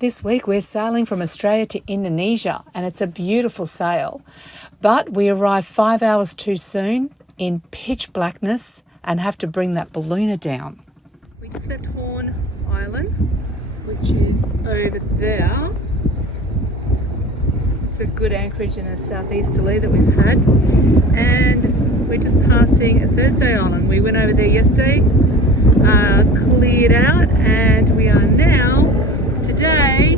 This week we're sailing from Australia to Indonesia and it's a beautiful sail. But we arrive 5 hours too soon in pitch blackness and have to bring that ballooner down. We just left Horn Island, which is over there. It's a good anchorage in a southeasterly that we've had. And we're just passing Thursday Island. We went over there yesterday, cleared out, and we are now, today,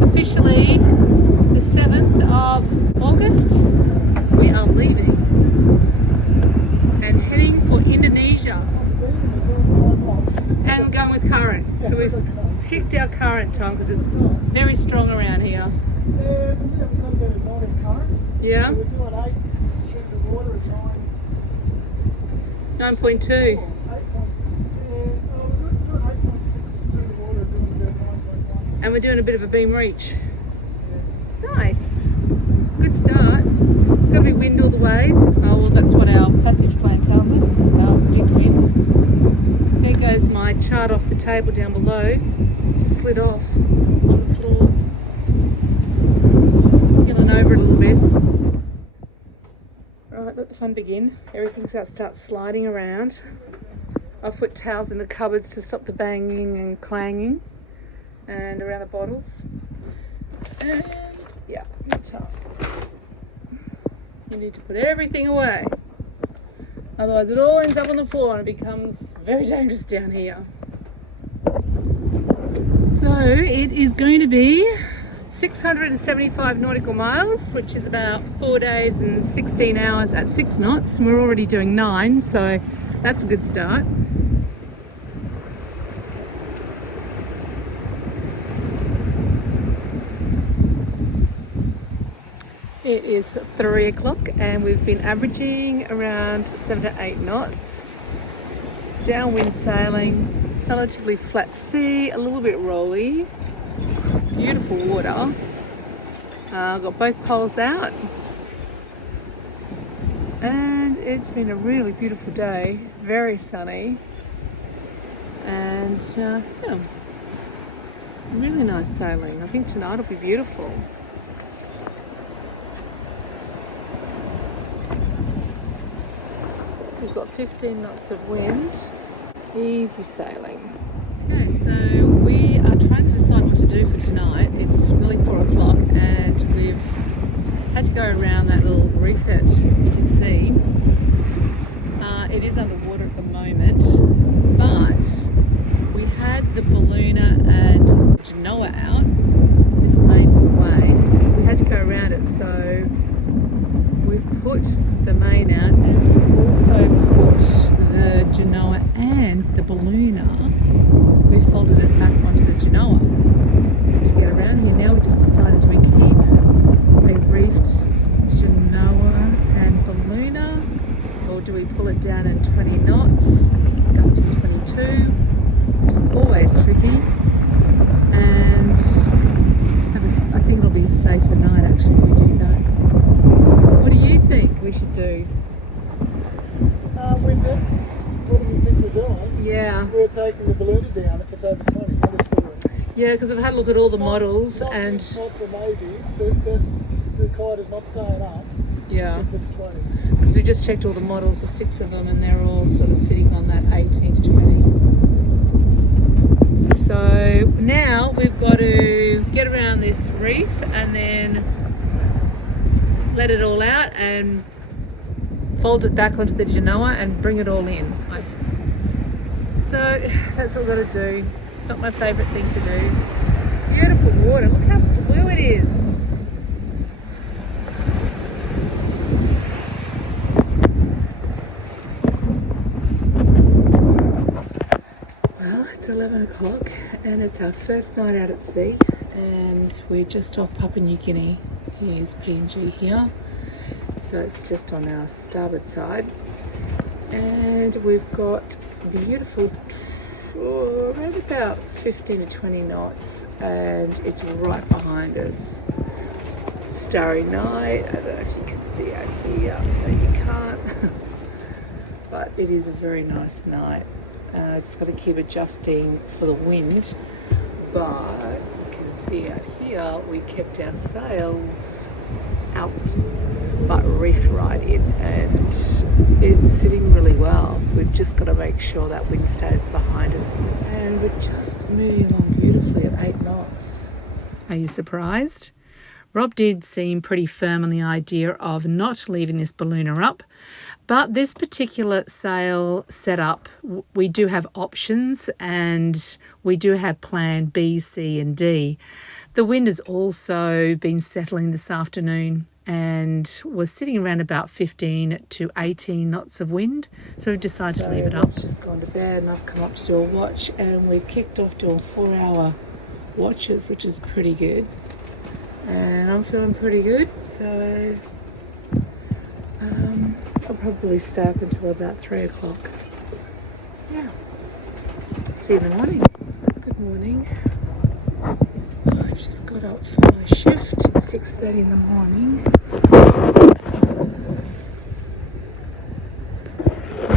officially the 7th of August, we are leaving and heading for Indonesia. And we're going with current. So we've picked our current time because it's very strong around here. Yeah. So we're doing 8 through the water at 9.2. 8.6 through the water, doing about 9.1. And we're doing a bit of a beam reach. Yeah. Nice. Good start. It's going to be wind all the way. Oh, well, that's what our passage plan tells us. Big wind. There goes my chart off the table down below. Just slid off on the floor. Heeling over a little bit. Right, let the fun begin. Everything starts sliding around. I've put towels in the cupboards to stop the banging and clanging and around the bottles. And yeah, tough. You need to put everything away. Otherwise it all ends up on the floor and it becomes very dangerous down here. So it is going to be 675 nautical miles, which is about 4 days and 16 hours at 6 knots. We're already doing 9, so that's a good start. It is 3 o'clock and we've been averaging around 7 to 8 knots. Downwind sailing, relatively flat sea, a little bit rolly. Beautiful water. I've got both poles out. And it's been a really beautiful day, very sunny. And yeah, really nice sailing. I think tonight will be beautiful. We've got 15 knots of wind, easy sailing. Okay, so we are trying to decide what to do for tonight. It's nearly 4 o'clock and we've had to go around that little reef that you can see. It is underwater at the moment, but we had the ballooner and Genoa out. This main was away. We had to go around it, so we've put the main out and we've also put the Genoa and the ballooner. We've folded it back onto the Genoa to get around here. Now we just decided, do we keep a reefed Genoa and ballooner, or do we pull it down in 20 knots, gusting 22, which is always tricky, and I think it'll be a safer night actually if we do that. What do you think we should do? What do we think we're doing? Yeah. We're taking the ballooner down if it's over 20. Yeah, because I've had a look at all the models and... Lots of maybes. The kite is not staying up if it's 20. Because we just checked all the models, the 6 of them, and they're all sort of sitting on that 18 to 20. So now we've got to get around this reef and then let it all out and fold it back onto the Genoa and bring it all in. So that's what we've got to do. It's not my favourite thing to do. Beautiful water, look how blue it is. Well, it's 11 o'clock and it's our first night out at sea and we're just off Papua New Guinea. Here's PNG here. So it's just on our starboard side and we've got beautiful around about 15 to 20 knots and it's right behind us. Starry night. I don't know if you can see out here. No, you can't. But it is a very nice night. Just got to keep adjusting for the wind, but you can see out here, we kept our sails out but reefed right in, and it's sitting really well. We've just got to make sure that wind stays behind us, and we're just moving along beautifully at 8 knots. Are you surprised? Rob did seem pretty firm on the idea of not leaving this ballooner up, but this particular sail setup, we do have options, and we do have plan B, C and D. The wind has also been settling this afternoon and was sitting around about 15 to 18 knots of wind, so we've decided to leave it up. Rob's just gone to bed and I've come up to do a watch, and we've kicked off doing 4-hour watches, which is pretty good. And I'm feeling pretty good, so I'll probably stay up until about 3 o'clock. Yeah. See you in the morning. Good morning. I've just got up for my shift at 6:30 in the morning.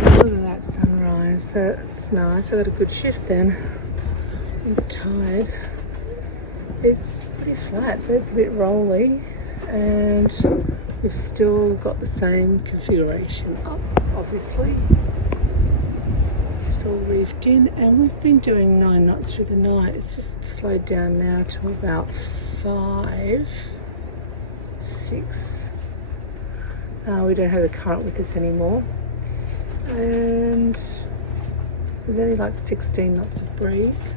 Look at that sunrise. That's nice. I got a good shift then. I'm tired. It's pretty flat, but it's a bit rolly, and we've still got the same configuration up, obviously. Still reefed in, and we've been doing 9 knots through the night. It's just slowed down now to about 5, 6. We don't have the current with us anymore, and there's only like 16 knots of breeze.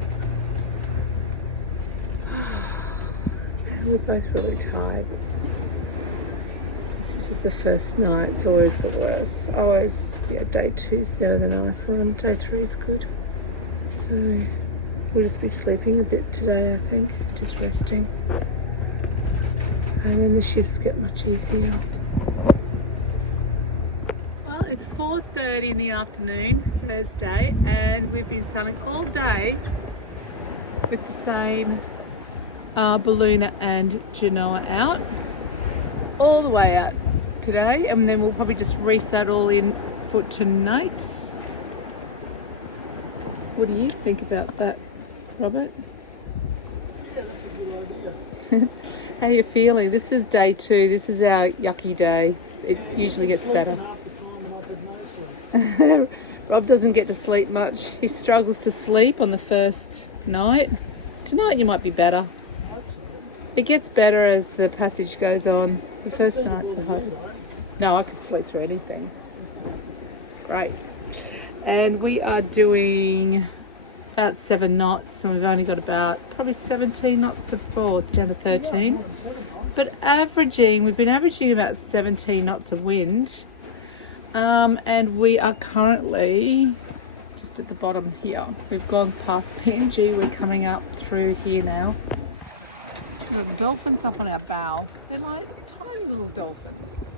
We're both really tired. This is just the first night. It's always the worst. Day 2's never the nice one, and day 3 is good. So we'll just be sleeping a bit today, I think, just resting. And then the shifts get much easier. Well, it's 4:30 in the afternoon, Thursday, and we've been sailing all day with the same ballooner and genoa out, all the way out today, and then we'll probably just reef that all in for tonight. What do you think about that, Robert? Yeah, that's a good idea. How are you feeling? This is day 2. This is our yucky day. It usually gets better. Half the time and I've had no sleep. Rob doesn't get to sleep much. He struggles to sleep on the first night. Tonight you might be better. It gets better as the passage goes on. The first night's a hope. No, I could sleep through anything. It's great. And we are doing about 7 knots, and we've only got about probably 17 knots of force, down to 13. But we've been averaging about 17 knots of wind. And we are currently just at the bottom here. We've gone past PNG. We're coming up through here now. Look, the dolphins up on our bow. They're like tiny little dolphins.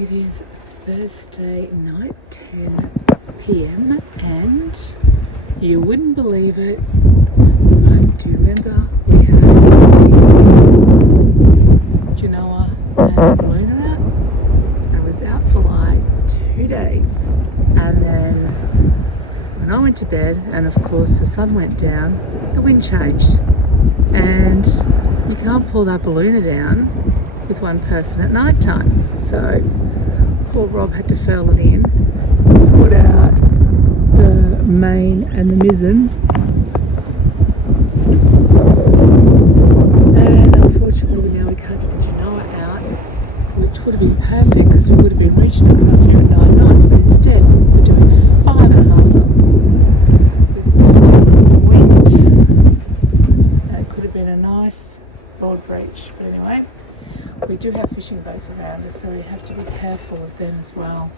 It is Thursday night, 10 p.m, and you wouldn't believe it, but do you remember we had the genoa and the ballooner out? I was out for like 2 days, and then when I went to bed, and of course the sun went down, the wind changed, and you can't pull that ballooner down with one person at night time. So poor Rob had to furl it in. He's put out the main and the mizzen, and unfortunately now we can't get the genoa out, which would have been perfect because we would have been reaching across here at 9 knots, but instead we're doing 5.5 knots with 15 knots of wind. That could have been a nice broad breach, but anyway. We do have fishing boats around us, so we have to be careful of them as well.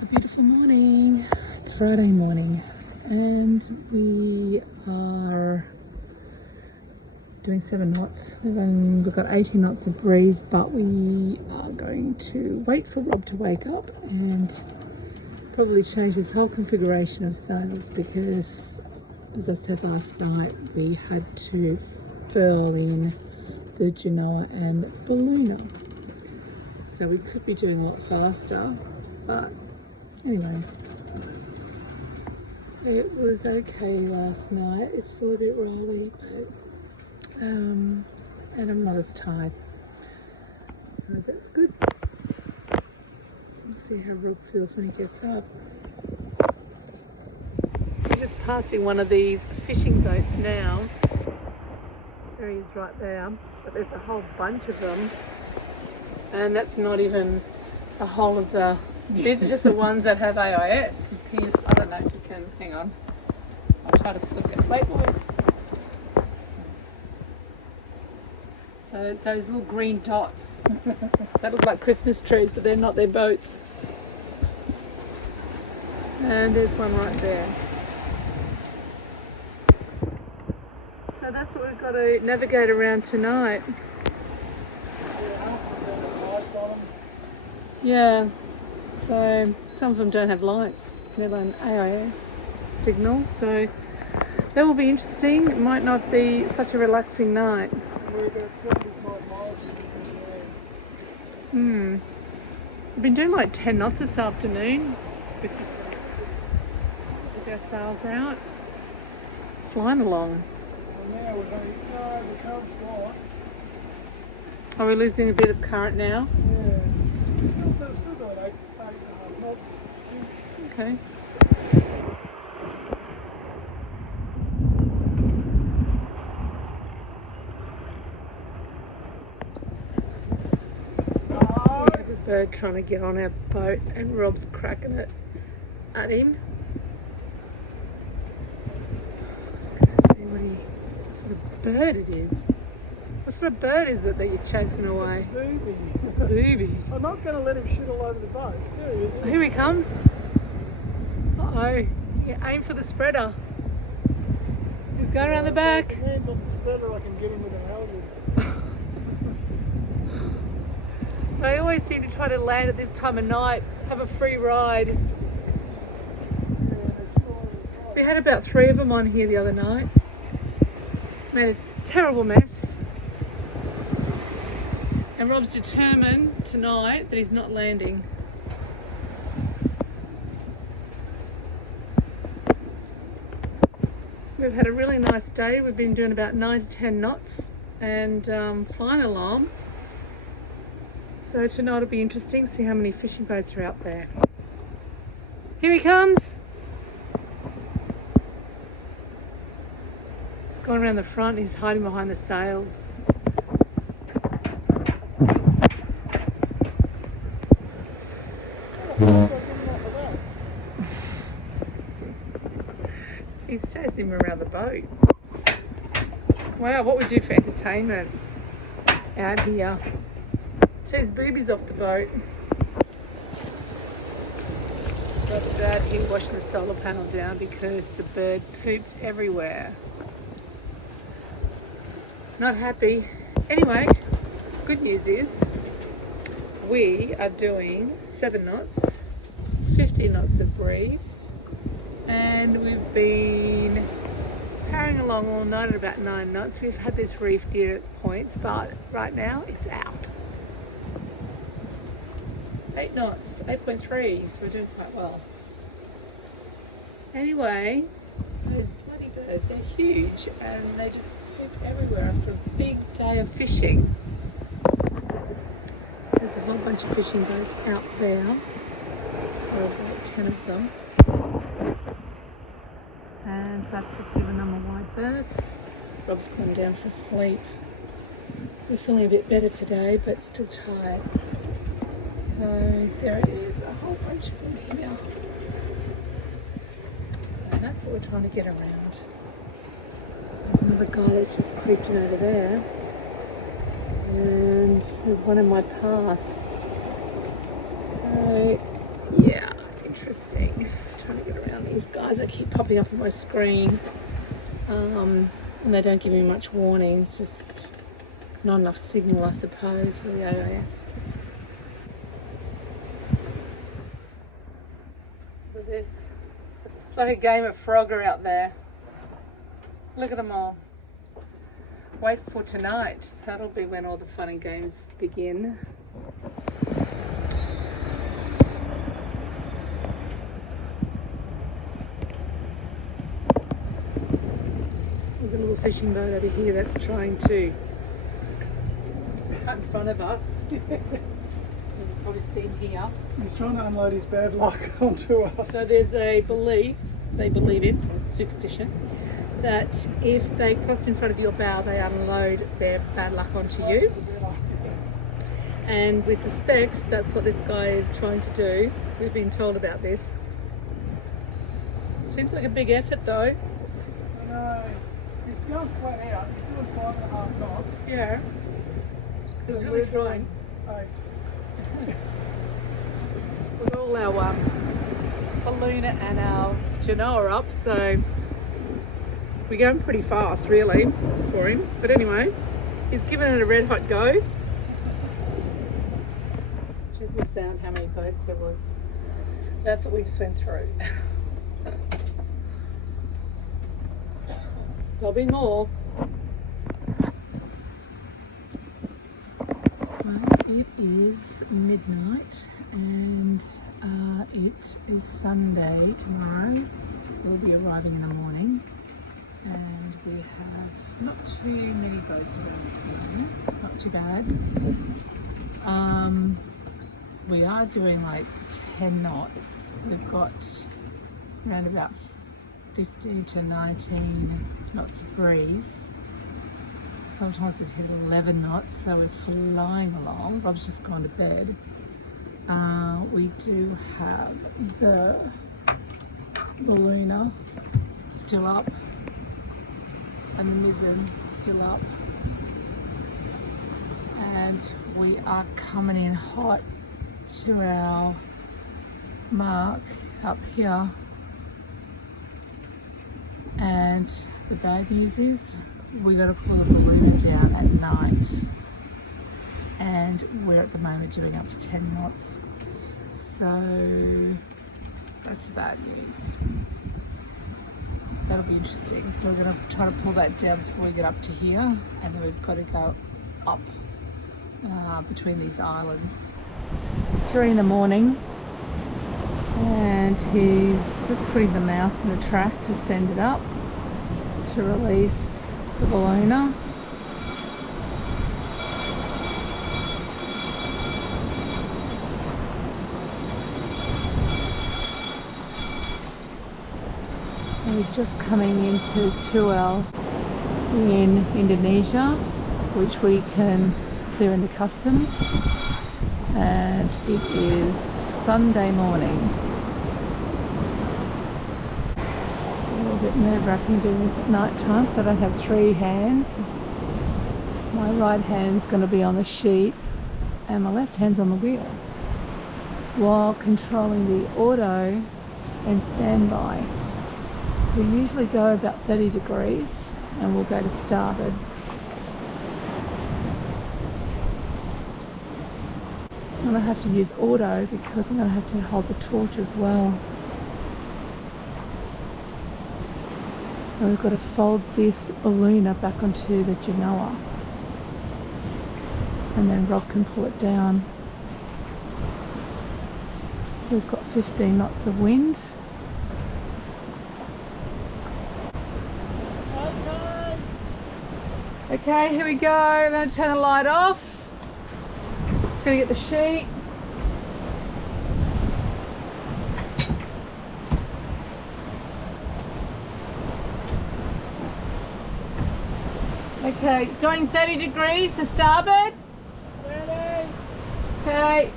Another beautiful morning. It's Friday morning and we are doing 7 knots. We've got 18 knots of breeze, but we are going to wait for Rob to wake up and probably change this whole configuration of sails because, as I said last night, we had to furl in the Genoa and Balluna. So we could be doing a lot faster, but anyway, it was okay last night. It's still a bit rolly, but and I'm not as tired, so that's good. We'll see how Rob feels when he gets up. We're just passing one of these fishing boats now. There he is right there, but there's a whole bunch of them, and that's not even the whole of the, these are just the ones that have AIS. Can you, I don't know if you can, hang on, I'll try to flick it. Wait. So it's those little green dots that look like Christmas trees, but they're not, they're boats. And there's one right there. So that's what we've got to navigate around tonight. Yeah, so some of them don't have lights, they're on AIS signal, so that will be interesting. It might not be such a relaxing night. We're about 75 miles from this. We've been doing like 10 knots this afternoon with our sails out, flying along. And now we're going, no, the current's gone. Are we losing a bit of current now? Yeah, still doing 8.5 knots. Okay. We have a bird trying to get on our boat and Rob's cracking it at him. Let's go see what sort of bird it is. What sort of bird is it that you're chasing away? It's a booby. Booby. I'm not going to let him shit all over the boat, too, is it? Here he comes. Uh-oh. Yeah, aim for the spreader. He's going around the back. If the man's on the spreader, I can get him with an halyard. They always seem to try to land at this time of night, have a free ride. We had about 3 of them on here the other night. Made a terrible mess. And Rob's determined tonight that he's not landing. We've had a really nice day. We've been doing about 9 to 10 knots and flying along. So tonight will be interesting to see how many fishing boats are out there. Here he comes. He's going around the front. He's hiding behind the sails. He's chasing him around the boat. Wow, what we do for entertainment out here. Chase boobies off the boat. Rob's out here washing the solar panel down because the bird pooped everywhere. Not happy. Anyway, good news is we are doing 7 knots, 15 knots of breeze, and we've been powering along all night at about 9 knots. We've had this reef deer at points, but right now it's out. 8 knots, 8.3, so we're doing quite well. Anyway, those bloody birds, they're huge and they just poop everywhere after a big day of fishing. There's a whole bunch of fishing boats out there, about 10 of them. And so I've just given them a wide berth. Rob's gone down for a sleep. We're feeling a bit better today, but still tired. So there it is, a whole bunch of them here. And that's what we're trying to get around. There's another guy that's just creeped in over there. And there's one in my path. So yeah, guys that keep popping up on my screen, and they don't give me much warning. It's just not enough signal, I suppose, for the OAS. Look at this. It's like a game of Frogger out there. Look at them all. Wait for tonight. That'll be when all the fun and games begin. There's a little fishing boat over here that's trying to cut in front of us. You've probably seen here. He's trying to unload his bad luck onto us. So there's a belief, they believe in, superstition, that if they cross in front of your bow, they unload their bad luck onto you. And we suspect that's what this guy is trying to do. We've been told about this. Seems like a big effort though. I know. He's going flat out. He's doing 5.5 knots. Yeah. Because And we're we're trying. doing 8. With all our balloon and our genoa up, so we're going pretty fast really for him. But anyway, he's given it a red hot go. Check this out, how many boats there was. That's what we just went through. There'll be more. Well, it is midnight and it is Sunday tomorrow. We'll be arriving in the morning and we have not too many boats around at the moment, not too bad. We are doing like 10 knots. We've got around about 15 to 19 knots of breeze. Sometimes we've hit 11 knots, so we're flying along. Rob's just gone to bed. We do have the ballooner still up and the mizzen still up, and we are coming in hot to our mark up here. And the bad news is we got to pull the ballooner down at night, and we're at the moment doing up to 10 knots, so that's the bad news. That'll be interesting. So we're going to try to pull that down before we get up to here, and then we've got to go up between these islands. It's 3 in the morning and he's just putting the mouse in the track to send it up to release the ballooner. And we're just coming into Tual in Indonesia, which we can clear into customs, and it is Sunday morning. A little bit nerve-wracking doing this at night time because I don't have 3 hands. My right hand's going to be on the sheet and my left hand's on the wheel while controlling the auto and standby. So we usually go about 30 degrees and we'll go to starboard. I'm going to have to use auto because I'm going to have to hold the torch as well. And we've got to fold this ballooner back onto the genoa, and then Rob can pull it down. We've got 15 knots of wind. Okay, here we go. I'm going to turn the light off. Just going to get the sheet. Okay, going 30 degrees to starboard. Ready? Okay.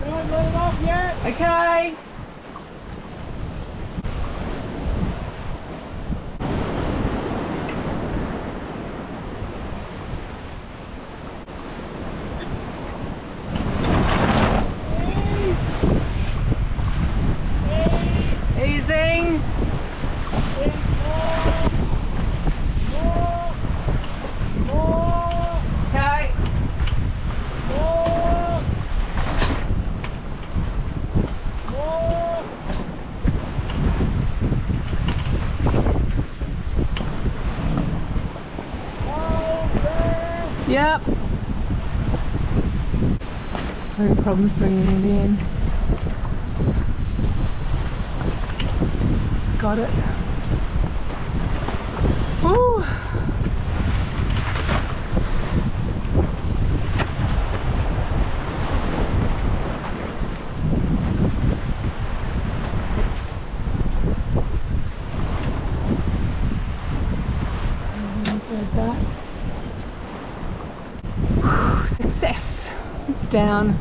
Don't let it off yet. Okay. Yep. No problems bringing it in. It's got it. Woo! That. Whew, success. It's down.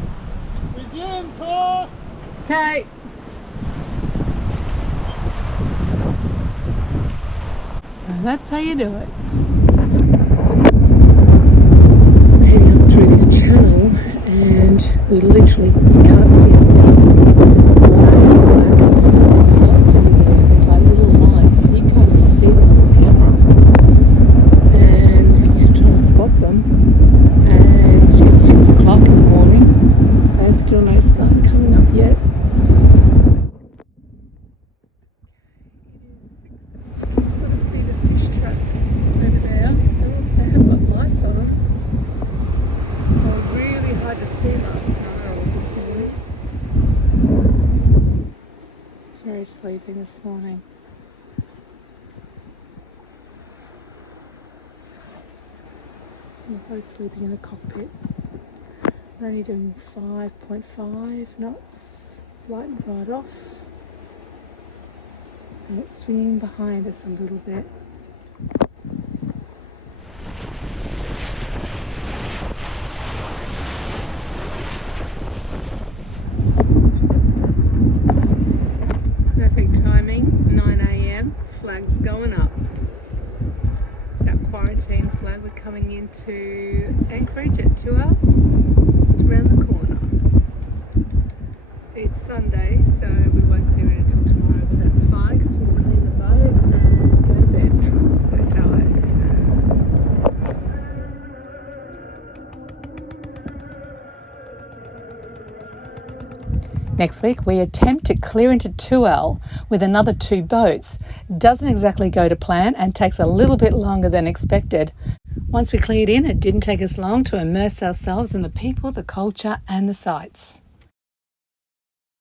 Resume toss. Okay. And that's how you do it. Heading up through this channel, and we literally can't see it. It's as black as black. There's lights everywhere. There's like little lights. You can't even see them on this camera. And you're trying to spot them. And it's 6 o'clock in the morning. There's still no sun coming up yet. You can sort of see the fish traps over there. They have got lights on them. They were really hard to see last night or this morning. It's very sleepy this morning. We're both sleeping in the cockpit. We're only doing 5.5 knots. It's lightened right off. And it's swinging behind us a little bit. Perfect timing, 9 AM, flag's going up. It's our quarantine flag. We're coming into anchorage at Tual, just around the corner. It's Sunday, so we won't clear it until tomorrow, but that's fine because we'll clean the boat and go to bed. I'm so tired. Next week, we attempt to clear into Tual with another 2 boats. Doesn't exactly go to plan and takes a little bit longer than expected. Once we cleared in, it didn't take us long to immerse ourselves in the people, the culture and the sights.